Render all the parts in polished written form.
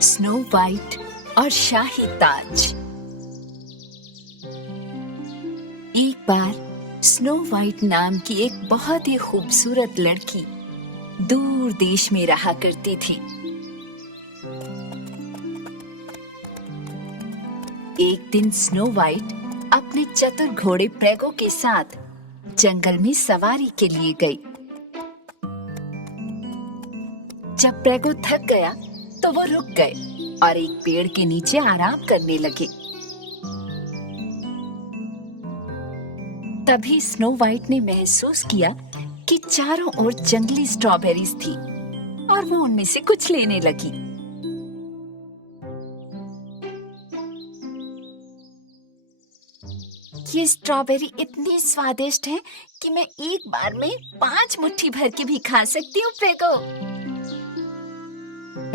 Snow white और शाही ताज। एक बार snow white नाम की एक बहुत ही खूबसूरत लड़की दूर देश में रहा करती थी। एक दिन स्नो वाइट अपने चतुर घोड़े प्रेगो के साथ जंगल में सवारी के लिए गई। जब प्रेगो थक गया तो वो रुक गए और एक पेड़ के नीचे आराम करने लगे। तभी स्नो वाइट ने महसूस किया कि चारों ओर जंगली स्ट्रॉबेरीज थी और वो उनमें से कुछ लेने लगी। ये स्ट्रॉबेरी इतनी स्वादिष्ट है कि मैं एक बार में 5 मुट्ठी भर के भी खा सकती हूँ प्रेगो।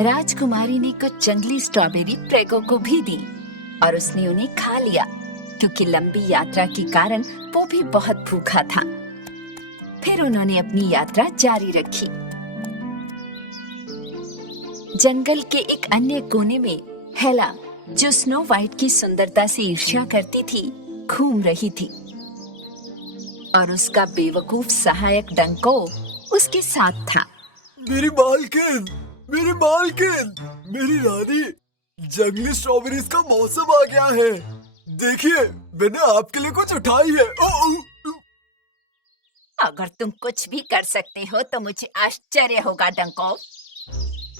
राजकुमारी ने कुछ जंगली स्ट्रॉबेरी प्रेगो को भी दी और उसने उन्हें खा लिया क्योंकि लंबी यात्रा के कारण वो भी बहुत भूखा था। फिर उन्होंने अपनी यात्रा जारी रखी। जंगल के एक अन्य कोने में हेला, जो स्नो वाइट की सुंदरता से ईर्ष्या करती थी, घूम रही थी और उसका बेवकूफ सहायक डंको उसके साथ था। मेरी मालकिन, मेरी रानी, जंगली स्ट्रॉबेरीज का मौसम आ गया है। देखिए, मैंने आपके लिए कुछ उठाई है। अगर तुम कुछ भी कर सकते हो तो मुझे आश्चर्य होगा डंको।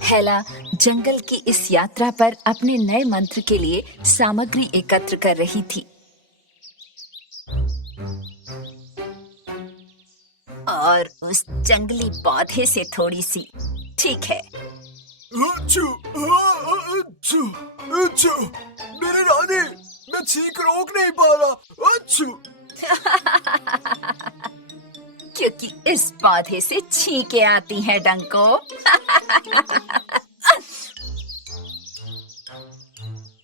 हेला जंगल की इस यात्रा पर अपने नए मंत्र के लिए सामग्री एकत्र कर रही थी और उस जंगली पौधे से थोड़ी सी, ठीक है। मेरी रानी, मैं छींक रोक नहीं पा रहा। क्योंकि इस पौधे से छींके आती हैं डंको।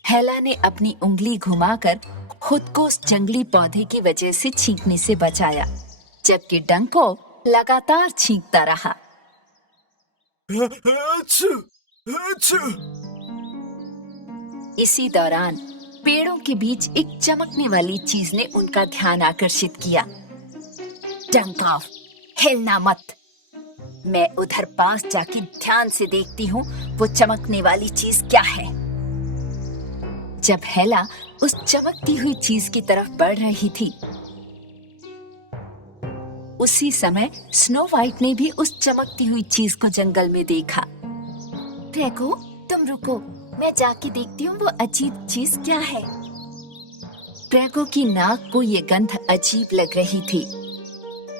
हेला ने अपनी उंगली घुमाकर खुद को उस जंगली पौधे की वजह से छींकने से बचाया, जबकि डंको लगातार छींकता रहा। इसी दौरान पेड़ों के बीच एक चमकने वाली चीज ने उनका ध्यान आकर्षित किया। डंका, हिलना मत। मैं उधर पास जाके ध्यान से देखती हूँ वो चमकने वाली चीज क्या है। जब हेला उस चमकती हुई चीज की तरफ बढ़ रही थी, उसी समय स्नो वाइट ने भी उस चमकती हुई चीज को जंगल में देखा। प्रेगो, तुम रुको, मैं जाके देखती हूँ वो अजीब चीज क्या है। प्रेगो की नाक को ये गंध अजीब लग रही थी।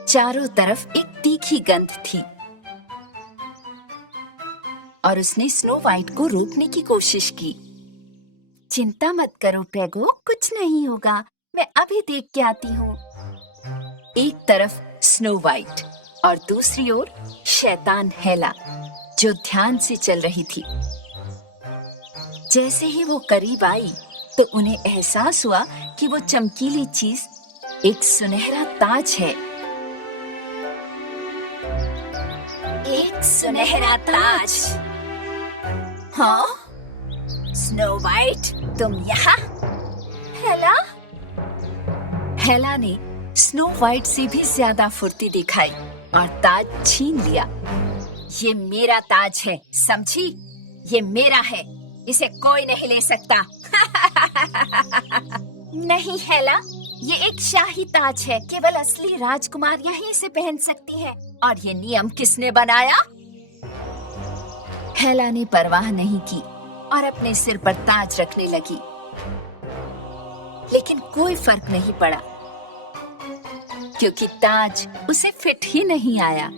चारों तरफ एक तीखी गंध थी और उसने स्नो वाइट को रोकने की कोशिश की। चिंता मत करो प्रेगो, कुछ नहीं होगा, मैं अभी देख के आती हूँ। एक तरफ स्नो वाइट और दूसरी ओर शैतान हेला, जो ध्यान से चल रही थी। जैसे ही वो करीब आई तो उन्हें एहसास हुआ कि वो चमकीली चीज एक सुनहरा ताज है। एक सुनहरा ताज? हाँ? स्नो वाइट, तुम यहाँ? हेला ने स्नो वाइट से भी ज्यादा फुर्ती दिखाई और ताज छीन लिया। ये मेरा ताज है, समझी? ये मेरा है, इसे कोई नहीं ले सकता। नहीं हेला, ये एक शाही ताज है, केवल असली राजकुमारियां ही इसे पहन सकती हैं। और ये नियम किसने बनाया? हेला ने परवाह नहीं की और अपने सिर पर ताज रखने लगी, लेकिन कोई फर्क नहीं पड़ा क्योंकि ताज उसे फिट ही नहीं आया।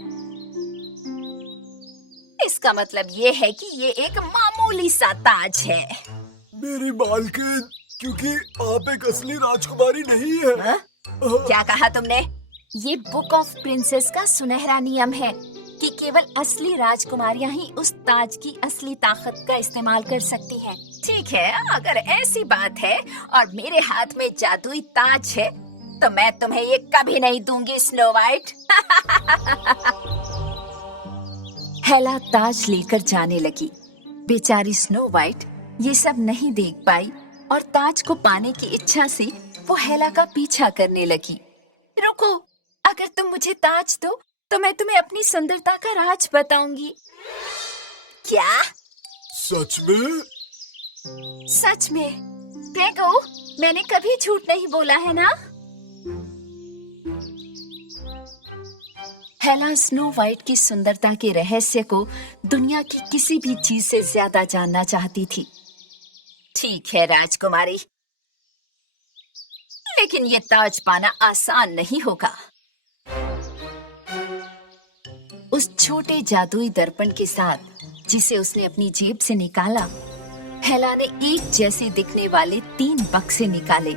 इसका मतलब ये है कि ये एक मामूली सा ताज है। मेरी मालकिन, क्योंकि आप एक असली राजकुमारी नहीं है। क्या कहा तुमने? ये बुक ऑफ प्रिंसेस का सुनहरा नियम है कि केवल असली राजकुमारियां ही उस ताज की असली ताकत का इस्तेमाल कर सकती हैं। ठीक है, अगर ऐसी बात है और मेरे हाथ में जादुई ताज है, तो मैं तुम्हें ये कभी नहीं दूंगी स्नो वाइट। हेला ताज लेकर जाने लगी। बेचारी स्नो वाइट ये सब नहीं देख पाई और ताज को पाने की इच्छा से वो हेला का पीछा करने लगी। रुको, अगर तुम मुझे ताज दो तो मैं तुम्हें अपनी सुंदरता का राज बताऊंगी। क्या? सच में? सच में। देखो, मैंने कभी झूठ नहीं बोला है ना। हेला स्नो वाइट की सुंदरता के रहस्य को दुनिया की किसी भी चीज से ज्यादा जानना चाहती थी। ठीक है राजकुमारी, लेकिन ये ताज पाना आसान नहीं होगा। उस छोटे जादुई दर्पण के साथ जिसे उसने अपनी जेब से निकाला, हेला ने एक जैसे दिखने वाले 3 बक्से निकाले।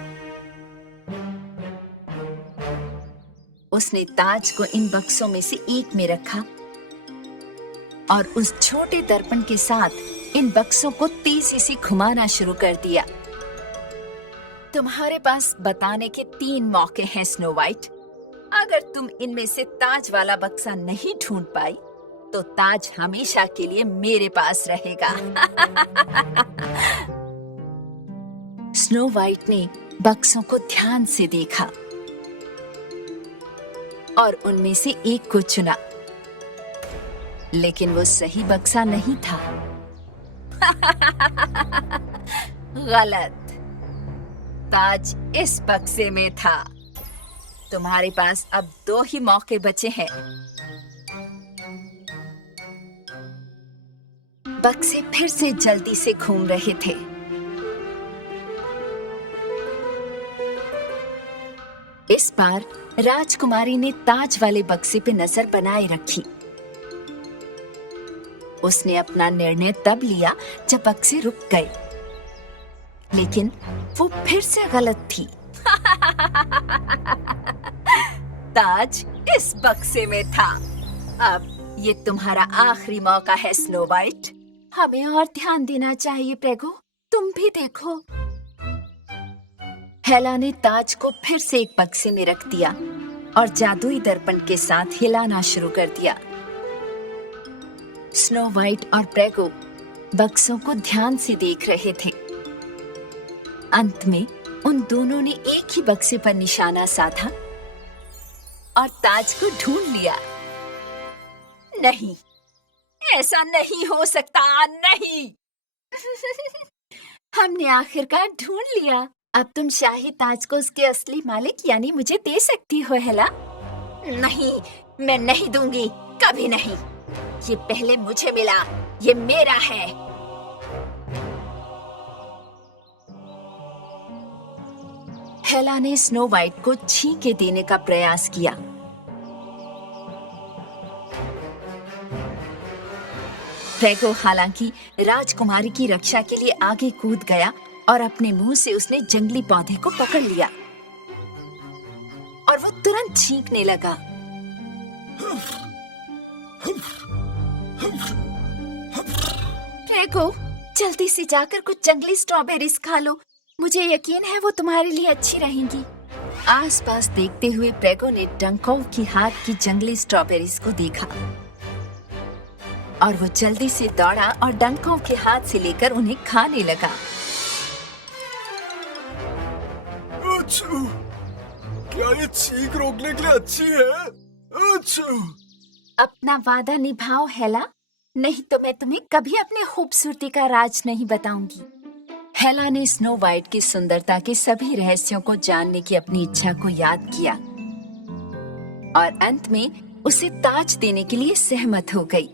उसने ताज को इन बक्सों में से एक में रखा और उस छोटे दर्पण के साथ इन बक्सों को तेजी से घुमाना शुरू कर दिया। तुम्हारे पास बताने के 3 मौके हैं स्नो वाइट। अगर तुम इनमें से ताज वाला बक्सा नहीं ढूंढ पाई तो ताज हमेशा के लिए मेरे पास रहेगा। स्नो वाइट ने बक्सों को ध्यान से देखा और उनमें से एक को चुना, लेकिन वो सही बक्सा नहीं था। गलत, ताज इस बक्से में था। तुम्हारे पास अब 2 ही मौके बचे हैं। बक्से फिर से जल्दी से घूम रहे थे। इस बार राजकुमारी ने ताज वाले बक्से पे नजर बनाए रखी। उसने अपना निर्णय तब लिया जब बक्से रुक गए, लेकिन वो फिर से गलत थी। ताज इस बक्से में था। अब ये तुम्हारा आखिरी मौका है स्नो वाइट। हमें और ध्यान देना चाहिए प्रेगो, तुम भी देखो। हेला ने ताज को फिर से एक बक्से में रख दिया और जादुई दर्पण के साथ हिलाना शुरू कर दिया। स्नो वाइट और प्रेगो बक्सों को ध्यान से देख रहे थे। अंत में उन दोनों ने एक ही बक्से पर निशाना साधा और ताज को ढूंढ लिया। नहीं, ऐसा नहीं हो सकता, नहीं। हमने आखिरकार ढूंढ लिया। अब तुम शाही ताज को उसके असली मालिक यानी मुझे दे सकती हो हेला। नहीं, मैं नहीं दूंगी, कभी नहीं। ये पहले मुझे मिला, ये मेरा है। हेला ने स्नो वाइट को छींके देने का प्रयास किया। प्रेगो हालांकि राजकुमारी की रक्षा के लिए आगे कूद गया और अपने मुंह से उसने जंगली पौधे को पकड़ लिया और वो तुरंत छींकने लगा। प्रेगो, जल्दी से जाकर कुछ जंगली स्ट्रॉबेरीज खा लो, मुझे यकीन है वो तुम्हारे लिए अच्छी रहेंगी। आसपास देखते हुए प्रेगो ने डंकोव की हाथ की जंगली स्ट्रॉबेरीज को देखा और वो जल्दी से दौड़ा और डंकोव के हाथ से लेकर उन्हें खाने लगा। अच्छू, क्या ये छींक रोकने के लिए अच्छी है? अच्छू। अपना वादा निभाओ हेला, नहीं तो मैं तुम्हें कभी अपनी खूबसूरती का राज नहीं बताऊंगी। हेला ने स्नो वाइट की सुंदरता के सभी रहस्यों को जानने की अपनी इच्छा को याद किया और अंत में उसे ताज देने के लिए सहमत हो गई।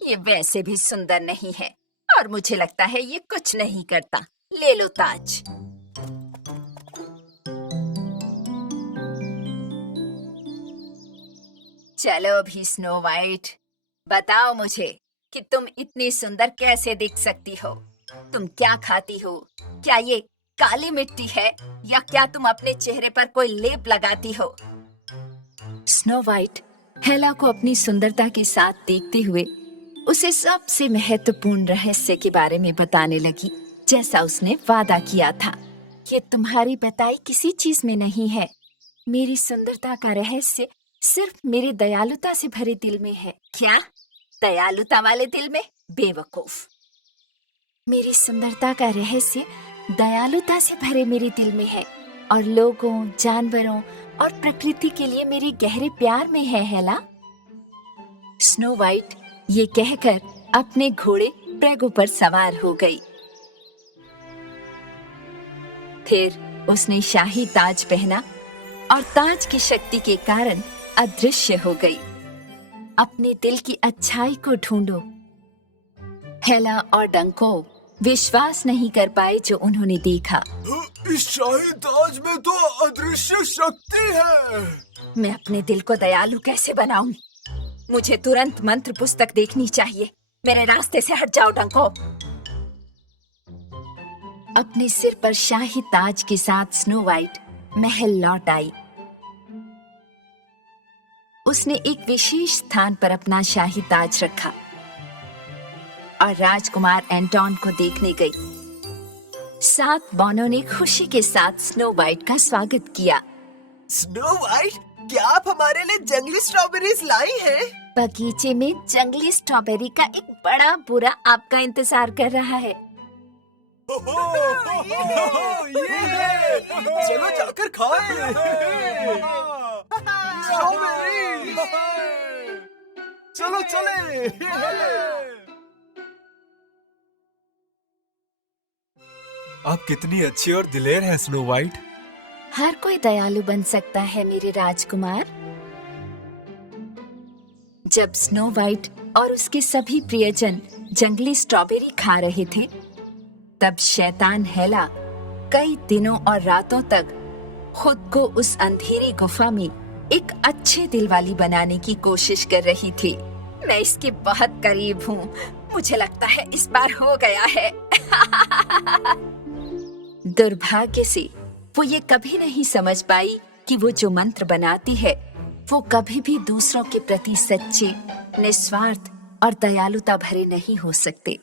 ये वैसे भी सुंदर नहीं है और मुझे लगता है ये कुछ नहीं करता। ले लो ताज। चलो अभी स्नो वाइट, बताओ मुझे कि तुम इतनी सुंदर कैसे दिख सकती हो। तुम क्या खाती हो? क्या ये काली मिट्टी है या क्या तुम अपने चेहरे पर कोई लेप लगाती हो? स्नो वाइट हेला को अपनी सुंदरता के साथ देखते हुए उसे सबसे महत्वपूर्ण रहस्य के बारे में बताने लगी, जैसा उसने वादा किया था। ये तुम्हारी बताई किसी चीज में नहीं है, मेरी सुंदरता का रहस्य सिर्फ मेरे दयालुता से भरे दिल में है। क्या? दयालुता वाले दिल में? बेवकूफ। मेरी सुंदरता का रहस्य दयालुता से भरे मेरे दिल में है और लोगों, जानवरों और प्रकृति के लिए मेरे गहरे प्यार में है, हेला। स्नो वाइट ये कहकर अपने घोड़े प्रेगो पर सवार हो गई। फिर उसने शाही ताज पहना और ताज की शक्ति के कारण अदृश्य हो गई। अपने दिल की अच्छाई को ढूंढो। हेला और डंको विश्वास नहीं कर पाए जो उन्होंने देखा। इस शाही ताज में तो अदृश्य शक्ति है। मैं अपने दिल को दयालु कैसे बनाऊं? मुझे तुरंत मंत्र पुस्तक देखनी चाहिए। मेरे रास्ते से हट जाओ डंको। अपने सिर पर शाही ताज के साथ स्नो वाइट महल लौट आई। उसने एक विशेष स्थान पर अपना शाही ताज रखा और राजकुमार एंटोन को देखने गई। 7 बॉनों ने खुशी के साथ स्नो वाइट का स्वागत किया। स्नो वाइट, क्या आप हमारे लिए जंगली स्ट्रॉबेरीज लाई हैं? बगीचे में जंगली स्ट्रॉबेरी का एक बड़ा बुरा आपका इंतजार कर रहा है। चलो जाकर खाएं। चलो चले। आप कितनी अच्छी और दिलेर हैं स्नो वाइट। हर कोई दयालु बन सकता है मेरे राजकुमार। जब स्नो वाइट और उसके सभी प्रियजन जंगली स्ट्रॉबेरी खा रहे थे, तब शैतान हेला कई दिनों और रातों तक खुद को उस अंधेरी गुफा में एक अच्छे दिल वाली बनाने की कोशिश कर रही थी। मैं इसके बहुत करीब हूँ। मुझे लगता है इस बार हो गया है। दुर्भाग्य से वो ये कभी नहीं समझ पाई कि वो जो मंत्र बनाती है वो कभी भी दूसरों के प्रति सच्चे, निस्वार्थ और दयालुता भरे नहीं हो सकते।